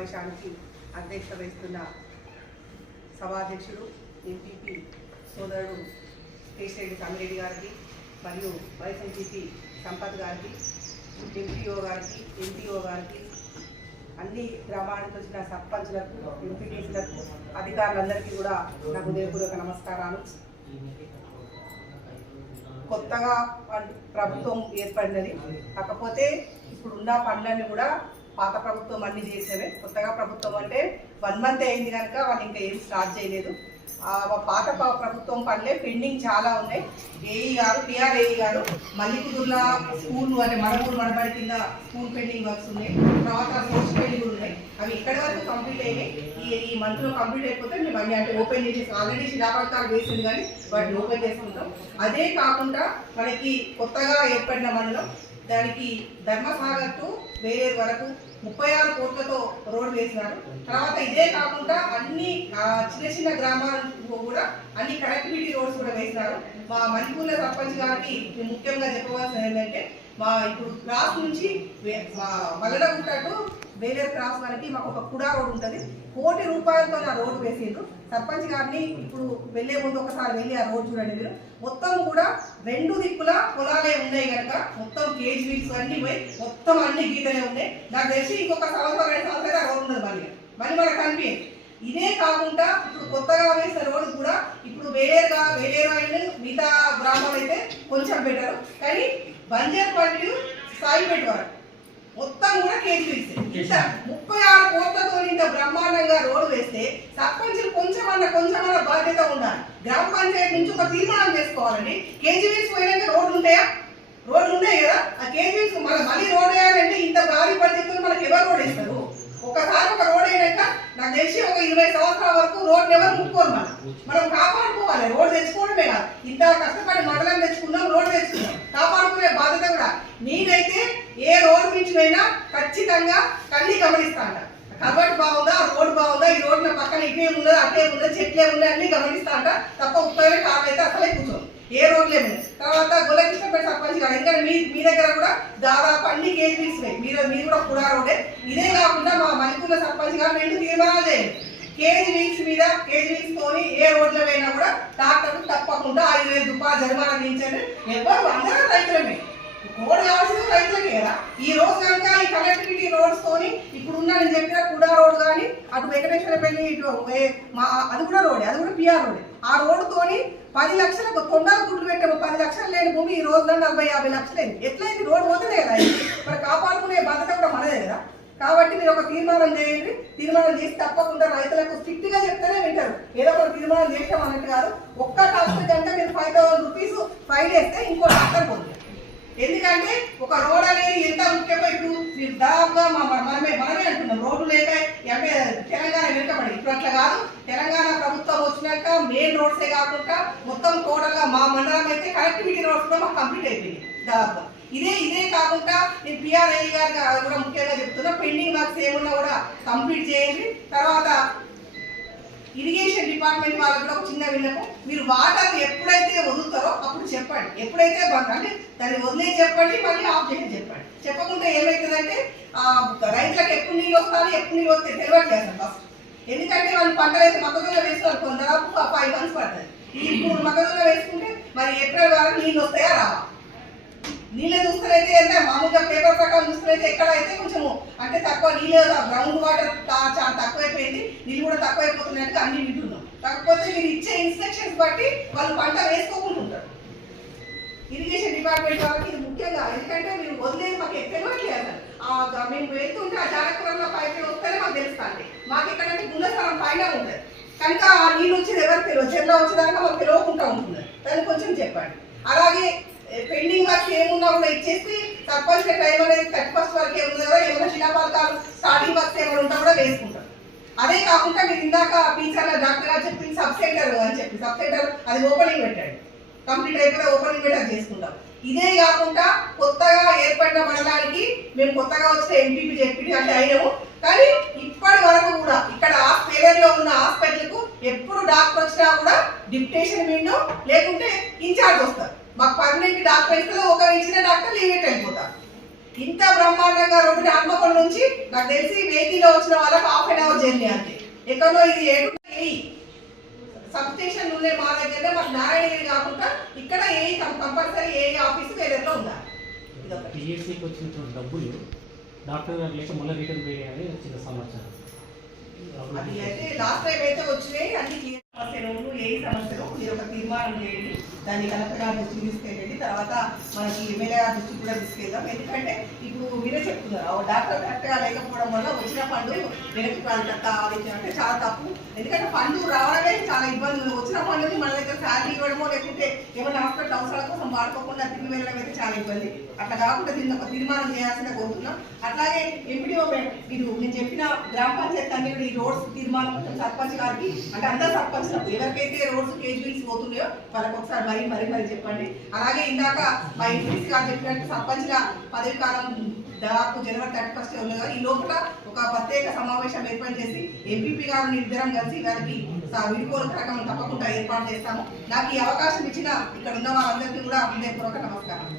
సమావేశానికి అధ్యక్షత వహిస్తున్న సభాధ్యక్షుడు ఎంపీపీ సోదరుడు కేశరెడ్డి సమిరెడ్డి గారికి మరియు వైస్ సంపత్ గారికి ఎంపీఓ గారికి ఎంపీఓ గారికి అన్ని గ్రామానికి వచ్చిన సర్పంచ్లకు ఎంపీటీసీలకు అధికారులందరికీ కూడా నా హృదయపూర్వక నమస్కారాలు. కొత్తగా ప్రభుత్వం ఏర్పడినది. కాకపోతే ఇప్పుడున్న పనులన్నీ కూడా పాత ప్రభుత్వం అన్ని చేసేవే. కొత్తగా ప్రభుత్వం అంటే వన్ మంత్ అయింది కనుక వాళ్ళు ఇంకా ఏం స్టార్ట్ చేయలేదు. పాత ప్రభుత్వం పనులే పెండింగ్ చాలా ఉన్నాయి. ఏఈ గారు పిఆర్ఏఈ గారు మల్లికుదుర్ల స్కూల్ అంటే మనమూరు మనబడి కింద స్కూల్ పెండింగ్ వర్క్స్ ఉన్నాయి. తర్వాత సోర్స్ పెండింగ్ ఉన్నాయి. అవి ఇక్కడి వరకు కంప్లీట్ అయినాయి. ఈ మంత్లో మంత్లో కంప్లీట్ అయిపోతే మేము అన్ని అంటే ఓపెన్ చేసేసి ఆల్రెడీ శిలాపలకాలు వేసింది కానీ వాటిని ఓపెన్ చేసుకుంటాం. అదే కాకుండా మనకి కొత్తగా ఏర్పడిన మనలో దానికి ధర్మసాగర్ టు వేరే వరకు ముప్పై ఆరు కోట్లతో రోడ్డు వేసినారు. తర్వాత ఇదే కాకుండా అన్ని చిన్న చిన్న గ్రామాలకు కూడా అన్ని కనెక్టివిటీ రోడ్స్ కూడా వేసినారు. మా మణిపూర్ల సర్పంచ్ గారికి ముఖ్యంగా చెప్పవలసింది ఏంటంటే మా ఇప్పుడు క్రాస్ నుంచి వే- మా మల్లడగుట్ట టు వేరే క్రాస్ వరకు మాకు ఒక కుడా రోడ్ ఉంటుంది. కోటి రూపాయలతో ఆ రోడ్డు వేసిండ్రు. సర్పంచ్ గారిని ఇప్పుడు వెళ్ళే ముందు ఒకసారి వెళ్ళి ఆ రోడ్ చూడండి మీరు. మొత్తం కూడా రెండు దిక్కుల పొలాలే ఉన్నాయి కనుక మొత్తం కేజీ వీల్స్ అన్ని పోయి మొత్తం అన్ని గీతలే ఉన్నాయి. నాకు తెలిసి ఇంకొక సంవత్సరం రెండు సంవత్సరాలు ఆ రోడ్ ఉండదు మళ్ళీ. మళ్ళీ మనకు కనిపించదు. ఇదే కాకుండా ఇప్పుడు కొత్తగా వేసిన రోడ్డు కూడా ఇప్పుడు వేరేగా వేరే రైలు మిగతా గ్రామాలు అయితే కొంచెం బెటర్ కానీ బంజర్ పల్లి సాయిపేట వరకు. మొత్తం కూడా కేజీ ఇంత ముప్పై ఆరు కోట్లతో ఇంత బ్రహ్మాండంగా రోడ్డు వేస్తే సర్పంచులు కొంచెమన్నా కొంచెమన్నా బాధ్యత ఉండాలి. గ్రామ పంచాయతీ నుంచి ఒక తీర్మానం చేసుకోవాలండి. కేజీవీస్ పోయినాక రోడ్లు ఉంటాయా? రోడ్లు ఉన్నాయి కదా ఆ కేజీవీస్ మన మళ్ళీ రోడ్ వేయాలంటే ఇంత భారీ పరిస్థితులు మనకి ఎవరు రోడ్ వేస్తారు? ఒకసారి ఒక రోడ్ అయినాక నాకు తెలిసి ఒక ఇరవై సంవత్సరాల వరకు రోడ్ ఎవరు ముట్టుకోరు మనం మనం కాపాడుకోవాలి రోడ్ తెచ్చుకోవడమే కాదు. ఇంత కష్టపడి మండలం తెచ్చుకున్నాం రోడ్ తెచ్చుకున్నాం. కాపాడుకునే బాధ్యత కూడా నేనైతే ఏ రోడ్ మించినైనా ఖచ్చితంగా కళ్ళి గమనిస్తాను కబట్ బాగుందా రోడ్ బాగుందా ఈ రోడ్ల పక్కన ఇటే ఉన్నది అట్టే ఉన్నదా చెట్లే ఉన్నాయి అన్ని గమనిస్తా అంట. తప్ప ఉత్తరే కార్ అయితే అసలే కూర్చోం ఏ రోడ్లేము తర్వాత గులకృష్ణపేట సర్పంచ్ గారు ఎందుకంటే మీ మీ దగ్గర కూడా దాదాపు అన్ని కేజీస్ ఉన్నాయి మీరు మీరు కూడా కూడా రోడే ఇదే కాకుండా మా మణిపూర్ల సర్పంచ్ గారు రెండు తీర్మానాలు చేయండి. కేజీ వీక్స్ మీద కేజీ వీక్స్ తోని ఏ రోడ్ల పోయినా కూడా డాక్టర్ తప్పకుండా ఐదు వేలు రూపాయలు జరిమానా విధించండి ఎవరు అందరూ రైతులమే. రోడ్ కావాల్సింది రైతులకే కదా. ఈ రోజు కనుక ఈ కనెక్టివిటీ రోడ్స్ తోని ఇప్పుడు ఉన్న నేను చెప్పిన కుడా రోడ్ కానీ అటు వెంకటేశ్వరపల్లి ఇటు ఏ- మా అది కూడా రోడే అది కూడా పిఆర్ రోడ్ ఆ రోడ్డుతోని పది లక్షల తొందర గుడ్లు పెట్టాము పది లక్షలు లేని భూమి ఈ రోజు నలభై యాభై లక్షలు. అయింది ఎట్లయింది? రోడ్డు పోతుంది కదా మరి కాపాడుకునే బాధ్యత కూడా మనదే కదా. కాబట్టి మీరు ఒక తీర్మానం చేయండి. తీర్మానం చేసి తప్పకుండా రైతులకు స్ట్రిక్ట్గా చెప్తేనే వింటారు. ఏదో ఒక తీర్మానం చేసాం అన్నట్టు కాదు. ఒక్క టాక్టర్ కంటే మీరు ఫైవ్ థౌసండ్ రూపీస్ ఫైన్ వేస్తే ఇంకో డాక్టర్ పోతుంది. ఎందుకంటే ఒక రోడ్ అనేది ఎంత ముఖ్యమో ఇప్పుడు మీరు దాదాపుగా మన- మనమే మనమే అంటున్నాం. రోడ్డు లేక ఎంపీ తెలంగాణ వెనుకబడి. ఇప్పుడు అట్లా కాదు. తెలంగాణ వచ్చినాక మెయిన్ రోడ్సే కాకుండా మొత్తం టోటల్గా మా మండలం అయితే కనెక్టివిటీ రోడ్స్ కూడా మాకు కంప్లీట్ అయిపోయింది దాదాపు ఇదే ఇదే కాకుండా నేను పిఆర్ఐ గారు కూడా ముఖ్యంగా చెప్తున్నా పెండింగ్ వర్క్స్ ఏమున్నా కూడా కంప్లీట్ చేయండి. తర్వాత ఇరిగేషన్ డిపార్ట్మెంట్ వాళ్ళకి కూడా ఒక చిన్న విన్నపం మీరు వాటర్ ఎప్పుడైతే వదులుతారో అప్పుడు చెప్పండి. ఎప్పుడైతే అంటే దాన్ని వదిలే చెప్పండి మళ్ళీ ఆఫ్ చేసి చెప్పండి. చెప్పకుండా ఏమవుతుందంటే రైతులకు ఎప్పుడు నీళ్ళు వస్తాయి ఎప్పుడు నీళ్ళు వస్తే తెలియట్లేదు ఫస్ట్ ఎందుకంటే వాళ్ళు పంటలు అయితే మొక్కజొన్న వేస్తారు కొందరు ఫైవ్ మంత్స్ పడుతుంది. ఇప్పుడు మొక్కజొన్న వేసుకుంటే మరి ఏప్రిల్ వరకు నీళ్ళు వస్తాయా రావా? నీళ్ళు చూస్తున్నైతే అంటే మామూలుగా పేపర్ ప్రకారం చూస్తున్నైతే ఎక్కడైతే కొంచెము అంటే తక్కువ నీళ్ళు గ్రౌండ్ వాటర్ చాలా తక్కువైపోయింది. నీళ్ళు కూడా తక్కువైపోతున్నట్టుగా అన్ని వింటున్నాం. కాకపోతే మీరు ఇచ్చే ఇన్స్ట్రక్షన్స్ బట్టి వాళ్ళు పంట వేసుకోకుండా ఉంటారు. ఇరిగేషన్ డిపార్ట్మెంట్ వాళ్ళకి ఇది ముఖ్యంగా ఎందుకంటే మీరు వదిలేదు మాకు తెలియట్లేదు ఆ మేము వెళ్తుంటే ఆ జానకులంలో పైకి వస్తేనే మాకు తెలుస్తుంది. మాకు ఎక్కడంటే గుండెస్థలం పైన ఉంది. కనుక ఆ నీళ్ళు వచ్చేది ఎవరికి తెలియదు. చెరువులో వచ్చేదాకా మాకు తెలియకుండా ఉంటుంది. దాన్ని కొంచెం చెప్పండి. అలాగే పెండింగ్ వర్క్ ఏమున్నా కూడా ఇచ్చేసి తప్పనిసరి టైం అనేది థర్టీ ఫస్ట్ వరకు ఏముంది కదా ఏమైనా శిలాపాలకాలు స్టార్టింగ్ వర్క్స్ ఏమైనా ఉంటా కూడా వేసుకుంటాం. అదే కాకుండా మీరు ఇందాక టీచర్ల డాక్టర్ గారు చెప్పింది సబ్ సెంటర్ అని చెప్పి సబ్ సెంటర్ అది ఓపెనింగ్ పెట్టండి. కంప్లీట్ అయిపోతే ఓపెనింగ్ పెట్టాలి చేసుకుంటాం. ఇదే కాకుండా కొత్తగా ఏర్పడిన మండలానికి మేము కొత్తగా వచ్చిన ఎంపీపీ చెప్పి అంటే అయినాము కానీ ఇప్పటి వరకు కూడా ఇక్కడ పేదల్లో ఉన్న హాస్పిటల్కు ఎప్పుడు డాక్టర్ వచ్చినా కూడా డిప్టేషన్ విండు లేకుంటే ఇన్ఛార్జ్ వస్తారు. మాకు పర్మనెంట్ డాక్టర్ అయితే ఒక ఇచ్చిన డాక్టర్ లీవ్ అయిపోతారు. ఇంత బ్రహ్మాండంగా రోడ్డు హన్మకొండ నుంచి నాకు తెలిసి వెహికల్ వచ్చిన వాళ్ళకి హాఫ్ అన్ అవర్ జర్నీ అంతే. ఎక్కడో ఇది ఏడు స్టేషన్ ఉండే మా దగ్గర మాకు నారాయణగిరి కాకుండా ఇక్కడ ఏ కంపల్సరీ ఏ ఆఫీస్ వేరేలో ఉందా? టీఎస్సీకి వచ్చినటువంటి డబ్బులు డాక్టర్ గారు లేక మళ్ళీ రిటర్న్ అని చిన్న సమాచారం. అది అయితే లాస్ట్ టైం అయితే వచ్చినాయి అన్ని క్లియర్ సమస్యలు ఏ సమస్యలు మీరు ఒక తీర్మానం చేయండి దాన్ని కలెక్టర్ గారి దృష్టికి తీసుకెళ్ళండి తర్వాత మనకి ఎమ్మెల్యే గారి దృష్టికి కూడా తీసుకెళ్దాం. ఎందుకంటే ఇప్పుడు మీరే చెప్తున్నారు డాక్టర్ కరెక్ట్గా లేకపోవడం వల్ల వచ్చిన ఫండ్ వెనక్కి కావాలి అంటే చాలా తప్పు. ఎందుకంటే ఫండ్ రావడమే చాలా ఇబ్బంది వచ్చిన ఫండ్ని మన దగ్గర శాలరీ ఇవ్వడమో లేకుంటే ఏమైనా హాస్పిటల్ అవసరాల కోసం వాడుకోకుండా తిరిగి వెళ్ళడం అయితే చాలా ఇబ్బంది. అట్లా కాకుండా దీన్ని ఒక తీర్మానం చేయాల్సిన కోరుతున్నాం. అట్లాగే ఎంపీడీఓ మీరు నేను చెప్పిన గ్రామ పంచాయతీ అన్ని ఈ రోడ్స్ తీర్మానం సర్పంచ్ గారికి అంటే అందరు సర్పంచ్ ఎవరికైతే రోడ్స్ కేజీబీస్ పోతున్నాయో వాళ్ళకి ఒకసారి మరీ మరీ మరీ చెప్పండి. అలాగే ఇందాక మా ఎంపీసీ గారు చెప్పినట్టు సర్పంచ్గా పదవి కాలం దాదాపు జనవరి థర్టీ ఫస్ట్ ఉంది ఈ లోపల ఒక ప్రత్యేక సమావేశం ఏర్పాటు చేసి ఎంపీపీ గారిని ఇద్దరం కలిసి గారికి విడిపోల వీడ్కోలు కార్యక్రమం తప్పకుండా ఏర్పాటు చేస్తాము. నాకు ఈ అవకాశం ఇచ్చిన ఇక్కడ ఉన్న వారందరికీ కూడా హృదయపూర్వక నమస్కారం.